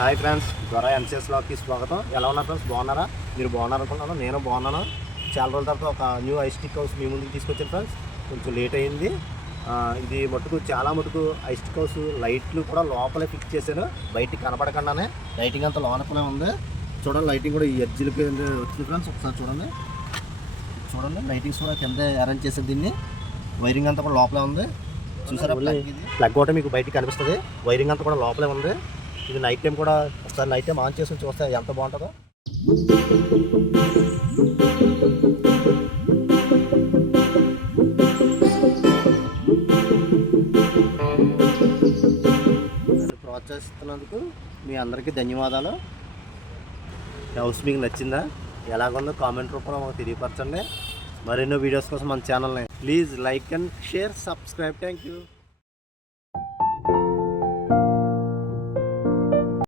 Hi friends, ద్వారా MCS బ్లాగ్కి స్వాగతం. ఎలా ఉన్నారు ఫ్రెండ్స్? బాగున్నారా? మీరు బాగున్నారు అనుకున్నాను. నేను బాగున్నాను. చాలా రోజుల తర్వాత ఒక న్యూ ఐ స్టిక్ హౌస్ మీ ముందుకు తీసుకొచ్చాను ఫ్రెండ్స్. కొంచెం లేట్ అయింది. ఇది చాలా మటుకు ఐ స్టిక్ హౌస్ లైట్లు కూడా లోపలే ఫిక్స్ చేశాను, బయటికి కనపడకుండానే. లైటింగ్ అంతా లోపలే ఉంది. చూడండి, లైటింగ్ కూడా ఈ ఎడ్జ్లకి వచ్చింది ఫ్రెండ్స్. ఒకసారి చూడండి, లైటింగ్స్ కూడా కింద అరేంజ్ చేసేది. దీన్ని వైరింగ్ అంతా కూడా లోపలే ఉంది. చూసారా? ప్లగ్ కూడా మీకు బయటికి కనిపిస్తుంది. వైరింగ్ అంతా కూడా లోపలే ఉంది. ఇది నైట్ టైం కూడా ఒకసారి నైట్ టైం ఆన్ చేసుకుని చూస్తే ఎంత బాగుంటుందో. ప్రోత్సహిస్తున్నందుకు మీ అందరికీ ధన్యవాదాలు. హౌస్ మీకు నచ్చిందా? ఎలాగుందో కామెంట్ రూపంలో మాకు తెలియపరచండి. మరెన్నో వీడియోస్ కోసం మన ఛానల్ని please like and share, subscribe. Thank you.